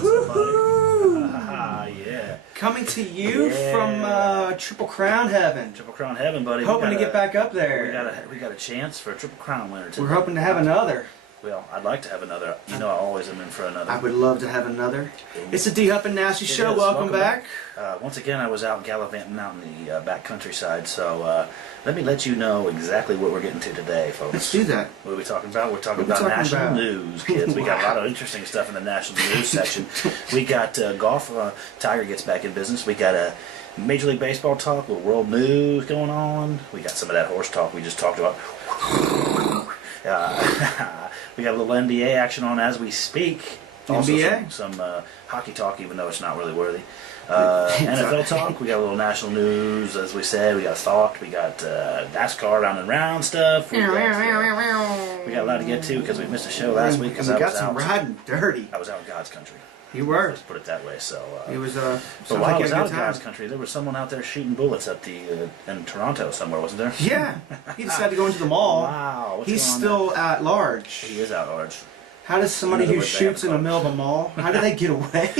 What's up, buddy? Yeah. Coming to you from Triple Crown Heaven. Triple Crown Heaven, buddy. Hoping to get back up there. We got a chance for a Triple Crown winner today. We're hoping to have another. Well, I'd like to have another. You know, I always am in for another. I would love to have another. It's the D Hupp and Nasty Show. Is. Welcome back. Once again, I was out gallivanting out in the back countryside, so let me let you know exactly what we're getting to today, folks. Let's do that. What are we talking about? We're talking about national news, kids. We got a lot of interesting stuff in the national news section. We got golf. Tiger gets back in business. We got a Major League Baseball talk, with world news going on. We got some of that horse talk we just talked about. We got a little NBA action on as we speak. Also NBA? Some hockey talk, even though it's not really worthy. NFL talk. We got a little national news, as we said. We got thought. We got NASCAR round and round stuff. We got a lot to get to because we missed a show last week. And we got some riding dirty. I was out in God's country. You were. Let's put it that way. So it was. But while I was out in God's country, there was someone out there shooting bullets at the in Toronto somewhere, wasn't there? Yeah. He decided to go into the mall. Wow. What's He's going still on at large. He is at large. How does somebody who shoots in the middle of a mall? How do they get away?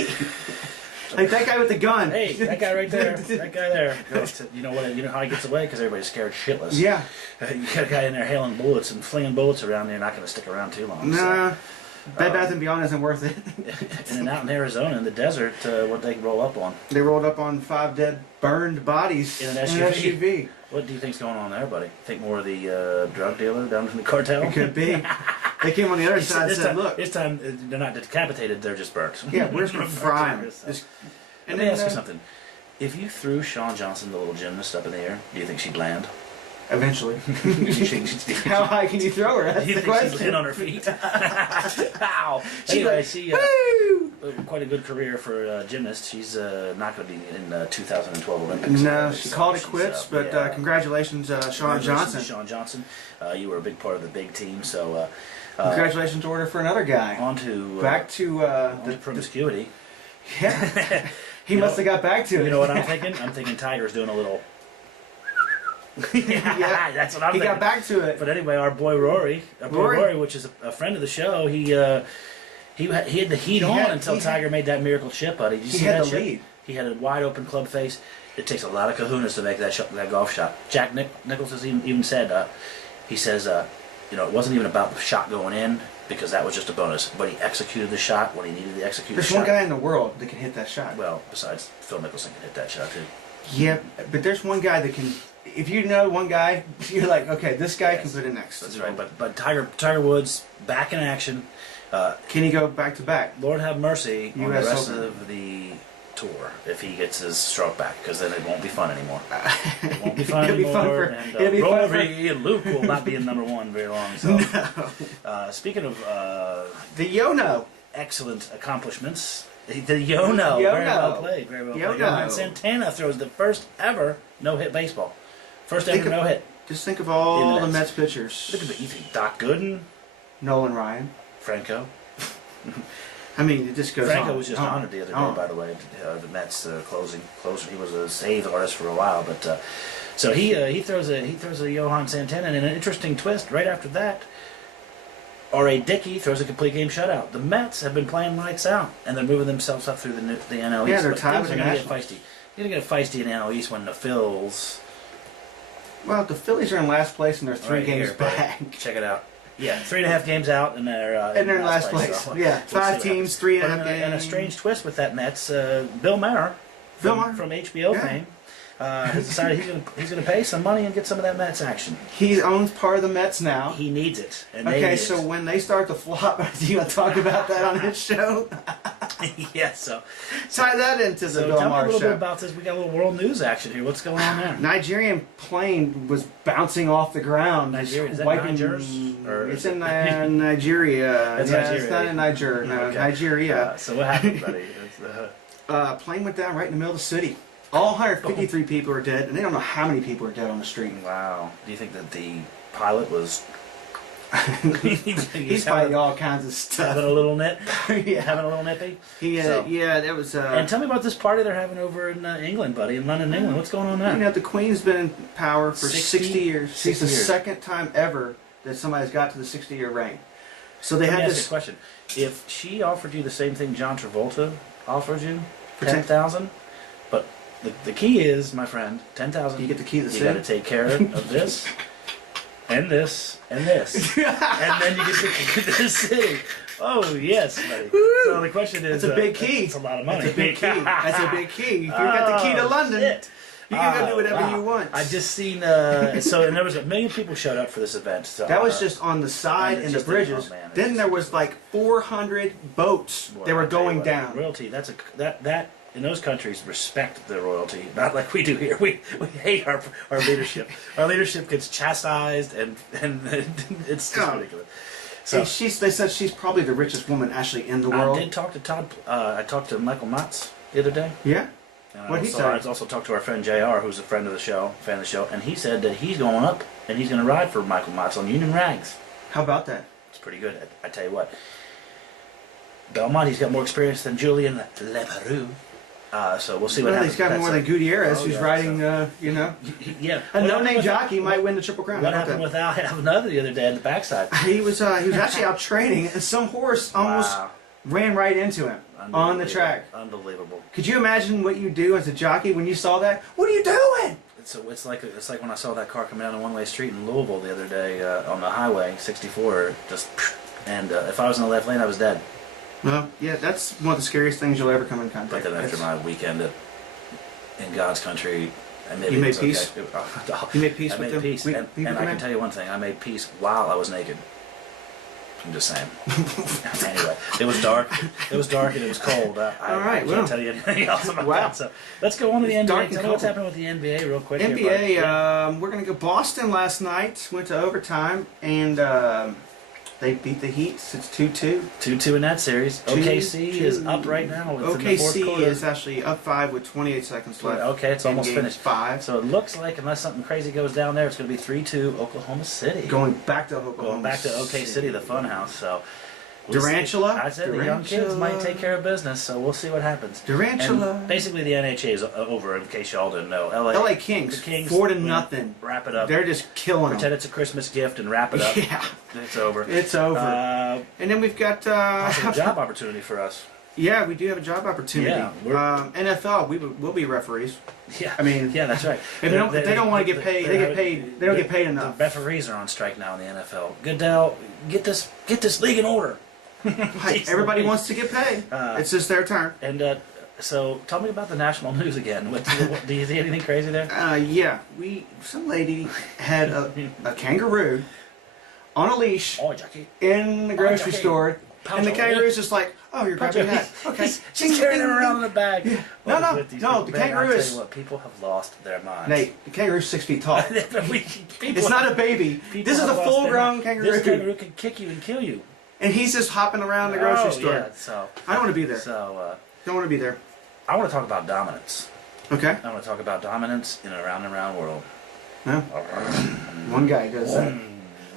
Like that guy with the gun. Hey, that guy right there. That guy there. You know what? You know how he gets away? Because everybody's scared shitless. Yeah. You got a guy in there hailing bullets and flinging bullets around there. Not going to stick around too long. Nah. Bed Bath & Beyond isn't worth it. And then out in Arizona, in the desert, what they roll up on? They rolled up on 5 dead, burned bodies in an SUV. What do you think's going on there, buddy? Think more of the drug dealer down in the cartel? It could be. They came on the other side and said, look. This time, they're not decapitated, they're just burnt. Yeah, we're just going to fry them. Let me ask you something. If you threw Shawn Johnson, the little gymnast, up in the air, do you think she'd land? Eventually. How high can you throw her? That's the question. She'd land on her feet. Ow. Anyway, she quite a good career for a gymnast. She's not going to be in the 2012 Olympics. No, she called it quits, but congratulations, Shawn Johnson. Shawn Johnson. You were a big part of the big team, so... congratulations order for another guy. Back to the promiscuity. Yeah. He must have got back to it. You know what I'm thinking? I'm thinking Tiger's doing a little... Yeah, that's what I'm thinking. He got back to it. But anyway, our boy Rory, which is a friend of the show, he had the heat on until Tiger made that miracle chip, buddy. Did you see that chip? Lead. He had a wide open club face. It takes a lot of kahunas to make that golf shot. Jack Nicklaus has even said, he says, it wasn't even about the shot going in, because that was just a bonus. But he executed the shot when he needed to execute the shot. There's one guy in the world that can hit that shot. Well, besides Phil Mickelson can hit that shot too. Yeah, but there's one guy that can. If you know one guy, you're like, okay, this guy can put it next. That's right. But Tiger Woods back in action. Can he go back to back? Lord have mercy on the US rest Open. of the tour if he gets his stroke back, because then it won't be fun anymore. It won't be fun anymore. And Rory and Luke will not be in #1 very long. So, no. Speaking of the Yono, excellent accomplishments. The Yono. Very well played. Very well played. Johan Santana throws the first ever no-hit baseball. First ever no-hit. Just think of all the Mets pitchers. Look at you think Doc Gooden, Nolan Ryan, Franco. I mean, it just goes on. Franco was just honored the other day, by the way. The Mets closer. He was a save artist for a while, but so he throws a Johan Santana, and an interesting twist right after that. R.A. Dickey throws a complete game shutout. The Mets have been playing lights out, and they're moving themselves up through the NL East. Yeah, they're tied with the Nationals. They're going to get feisty in the NL East when the Phils. Well, the Phillies are in last place, and they're 3 games back. Check it out. Yeah, 3.5 games out, and they're in last place. So yeah, 5 teams, 3.5 games. And a strange twist with that Mets. Bill Maher from HBO fame. Has decided he's going to pay some money and get some of that Mets action. He owns part of the Mets now. He needs it. And okay, so when they start to flop, are you going to talk about that on his show? Yeah, so tie that into the Bill Maher show. Tell me a little bit about this. We got a little world news action here. What's going on there? Nigerian plane was bouncing off the ground. Nigeria? Is that Niger's? It's in Nigeria. That's Nigeria. It's not in Niger. No, okay. Nigeria. So what happened, buddy? Plane went down right in the middle of the city. All 153 people are dead, and they don't know how many people are dead on the street. Wow. Do you think that the pilot was... He's fighting all kinds of stuff. Having a little nip? Yeah. Having a little nippy? Yeah, that was... and tell me about this party they're having over in England, buddy, in London, England. What's going on there? You know, the Queen's been in power for 60 years. 60 It's the years. second time ever that somebody's got to the 60-year reign. So they Let me had ask you a this. question. If she offered you the same thing John Travolta offers you, For 10,000, but the key is, my friend, 10,000. You get the key to the You city. got to take care of this, and this, and this, and then you get the key to the city. Oh yes, buddy. So the question is, That's a big key. It's a lot of money. That's a big key. That's a big key. You got the key to Oh, London. shit. You can go do Oh, whatever wow. you want. I just seen and there was 1 million people showed up for this event. So That was just on the side And and the just- bridges. oh, man, it's Then just- there was like 400 boats Boy, that were I tell you going what, down. Royalty. That in those countries respect the royalty, not like we do here. We hate our leadership. Our leadership gets chastised and it's just Yeah. ridiculous. So And they said she's probably the richest woman actually in the I world. did talk to Todd. I talked to Michael Matz the other day. Yeah. And What'd he say? I also talked to our friend JR, who's a friend of the show, fan of the show, and he said that he's going up and he's going to ride for Michael Matz on Union Rags. How about that? It's pretty good. I tell you what. Belmont, he's got more experience than Julian Leparoux. So we'll see what Well, happens. he's got with more that. than Gutierrez, Oh, who's yeah, riding, so- Yeah. a What no-name happened with- jockey might win the Triple Crown. What How about happened that? with Al Havana the other day at the backside? He was actually out training, and some horse almost Wow. ran right into him on the Unbelievable. track. Unbelievable. Could you imagine what you do as a jockey when you saw that? What are you doing? It's like when I saw that car coming down a one-way street in Louisville the other day on the highway 64. Just and if I was in the left lane, I was dead. Well, yeah, that's one of the scariest things you'll ever come in contact But then with. after my weekend in God's country, and maybe You made it's okay. peace? You made peace I with made them? peace, We- and we I can recommend? tell you one thing: I made peace while I was naked. I'm just saying. Anyway, it was dark. It was dark and it was cold. All I right, can't well. tell you anything else about Wow. that. So let's go on to the It's dark NBA. and Tell me what's cold. happening with the NBA real quick. here, NBA, bud. we're going to go Boston last night. Went to overtime, and they beat the Heat. It's 2-2. 2-2 in that series. OKC is up right now. It's in the fourth OKC quarter. is actually up 5 with 28 seconds left. Okay, it's in almost game finished. 5. So it looks like, unless something crazy goes down there, it's going to be 3-2 Oklahoma City. Going back to Oklahoma Going back to OK City, the fun house. So we'll see. Durantula? I said the young kids might Durantula. take care of business, so we'll see what happens. Durantula. And basically, the NHA is over. In case y'all didn't know, LA Kings, the Kings 4-0. Wrap it up. They're just killing Pretend them. it's a Christmas gift and wrap it up. Yeah, It's over. it's over. And then we've got Possible job opportunity for us. yeah, we do have a job opportunity. Yeah, we're- NFL, we'll be referees. Yeah, I mean, yeah, that's right. If they don't want to get paid, they get paid. They don't get paid enough. The referees are on strike now in the NFL. Goodell, get this league in order. Hey, everybody wants to get paid. It's just their turn. And so, tell me about the national news again. What, do you see anything crazy there? Yeah, some lady had a kangaroo on a leash Oh, Jackie. in the grocery Jackie. store, and the Pancho, kangaroo's just like, "Oh, you're grabbing that? Okay." She's carrying him around in a bag. Yeah. What No, is no, with these no, people? the Man, kangaroo I tell is- you what, people have lost their minds. Nate, the kangaroo's 6 feet tall. People It's not a baby. people This is have a lost their full-grown mind. kangaroo. This kangaroo can kick you and kill you. And he's just hopping around the grocery Oh, store. Yeah, so I don't want to be there. so Don't want to be there. I want to talk about dominance. Okay. I want to talk about dominance in a round and round world. No. One guy does that.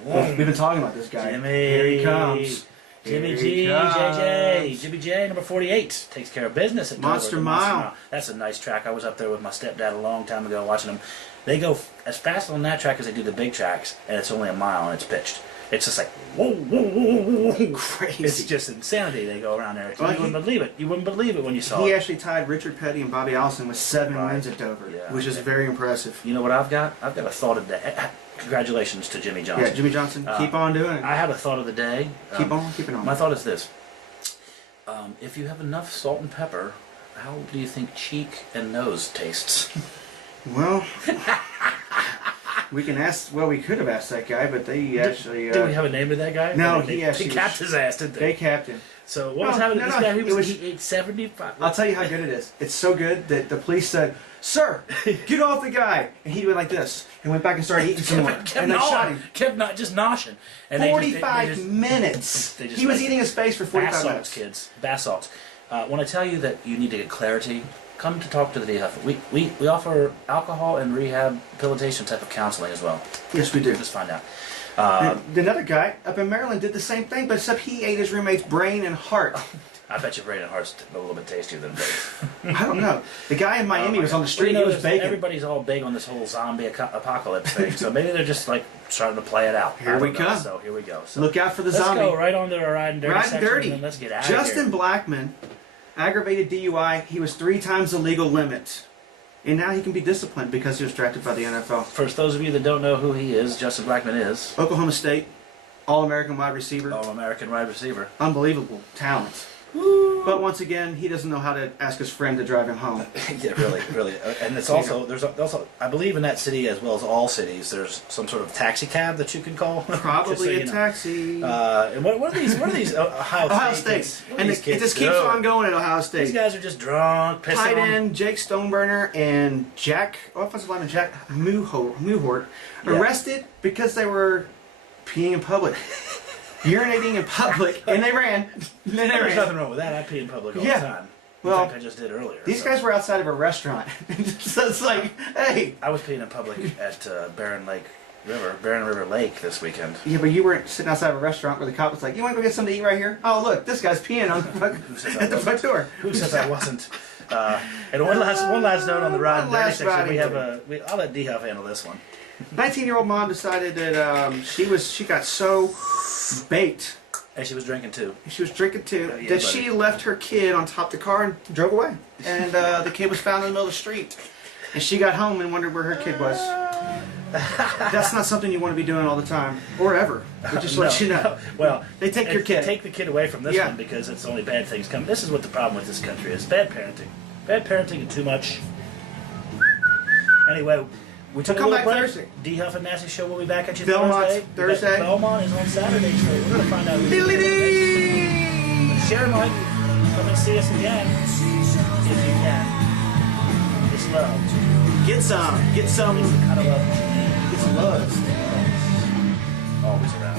We've been talking about this guy. Jimmy. Here he comes. Jimmy Here G, he comes. JJ, Jimmy J, number 48, takes care of business at Monster Dover, the Mile. That's a nice track. I was up there with my stepdad a long time ago watching them. They go as fast on that track as they do the big tracks, and it's only a mile and it's pitched. It's just like whoa, whoa, whoa, whoa, whoa. Crazy. It's just insanity. They go around there. Well, You wouldn't believe it. You wouldn't believe it when you saw He it. actually tied Richard Petty and Bobby Allison with 7 Right. wins at Dover, Yeah. which is very impressive. You know what I've got? I've got a thought of the day. Congratulations to Jimmy Johnson. Yeah, Jimmy Johnson, keep on doing it. I have a thought of the day. Keep on keeping on. My thought is this. If you have enough salt and pepper, how do you think cheek and nose tastes? Well, we can ask. Well, we could have asked that guy, but they actually. Did we have a name to that guy? No, they, he actually They capped his ass, didn't They they? capped him. So what was happening to this guy? He ate 75. I'll tell you how good it is. It's so good that the police said, "Sir, get off the guy," and he went like this and went back and started eating some more, kept and they shot him. Kept not just noshing. And 45 minutes. they just He was like- eating his face for Bath 45 salts, minutes. kids. Bath salts. When I tell you that you need to get clarity, come to talk to the DHF. We offer alcohol and rehabilitation type of counseling as well. Yes, we do. Just find out. Another guy up in Maryland did the same thing, but except he ate his roommate's brain and heart. I bet your Braden Hart's a little bit tastier than Big. I don't know. The guy in Miami was on the street. Well, He was baking. Everybody's all big on this whole zombie apocalypse thing, so maybe they're just like starting to play it out. Here I we don't know. come. So here we go. So Look out for the let's zombie. go right on to our Riding Dirty Riding section, dirty. and then let's get out Justin of here. Blackman, aggravated DUI. He was 3 times the legal limit, and now he can be disciplined because he was drafted by the NFL. For those of you that don't know who he is, Justin Blackman is Oklahoma State, All-American wide receiver, All-American wide receiver. unbelievable talent. But once again, he doesn't know how to ask his friend to drive him home. Yeah, really. And it's also there's also I believe in that city as well as all cities there's some sort of taxi cab that you can call. Probably Just so you a know. taxi. And what are these? What are these? Ohio State. And it just keeps on going at Ohio These State. guys are just drunk, pissing Tight on. end Jake Stoneburner and offensive lineman Jack Muhort, Yeah. arrested because they were peeing in public, urinating in public, and they ran. There's nothing wrong with that. I pee in public all Yeah. the time. In Well, fact, I just did earlier. These so. guys were outside of a restaurant, so it's like, hey. I was peeing in public at Barren River Lake this weekend. Yeah, but you weren't sitting outside of a restaurant where the cop was like, "You want to go get something to eat right here?" Oh, look, this guy's peeing on said at the front door. Who says I wasn't? And one last note on the Ride and Dirty last section. We riding have I'll let D Huff handle this one. 19-year-old mom decided that she got so baked. And she was drinking too. She was drinking too. Yeah, that buddy. she left her kid on top of the car and drove away. And the kid was found in the middle of the street. And she got home and wondered where her kid was. That's not something you want to be doing all the time or ever. But just let you know. Well, They take your kid. Take the kid away from this Yeah. one because it's only bad things come. This is what the problem with this country is: bad parenting. Bad parenting and too much. Anyway, we took We'll a come little back break. Thursday. D Huff and Nasty Show will be back at you Belmont's Thursday. Thursday. Belmont is on Saturday, so we're going to find out. Diddly-dee! Share Mike. Come and see us again if you can. It's love. Get some. It's the kind of love. Get some love. Always around.